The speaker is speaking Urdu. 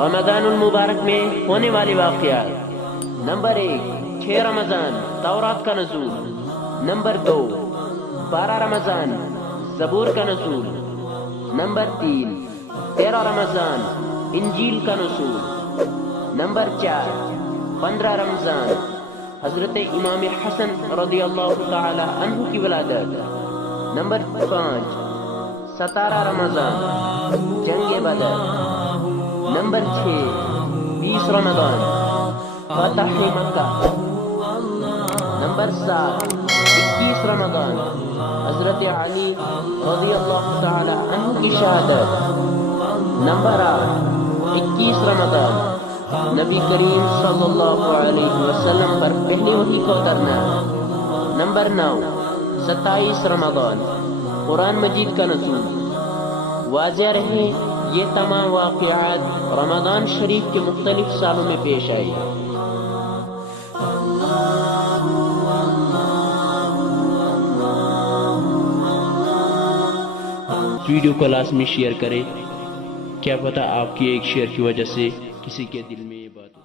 رمضان المبارک میں ہونے والے واقعات۔ نمبر 1، 6 رمضان تورات کا نزول۔ نمبر 2، 12 رمضان زبور کا نزول۔ نمبر 3، 13 رمضان انجیل کا نزول۔ نمبر 4، 15 رمضان حضرت امام حسن رضی اللہ تعالی عنہ کی ولادت۔ نمبر 5، 17 رمضان جنگ بدر۔ نمبر 6، 20 رمضان فتح مکہ۔ نمبر 7، 21 رمضان حضرت علی رضی اللہ تعالی عنہ کی شہادت۔ نمبر 8، 21 رمضان نبی کریم صلی اللہ علیہ وسلم پر پہلی وحی کو اترنا۔ نمبر 9، 27 رمضان قرآن مجید کا نزول۔ واضح رہے یہ تمام واقعات رمضان شریف کے مختلف سالوں میں پیش آئی۔ ویڈیو کو لازمی شیئر کریں، کیا پتہ آپ کی ایک شیئر کی وجہ سے کسی کے دل میں یہ بات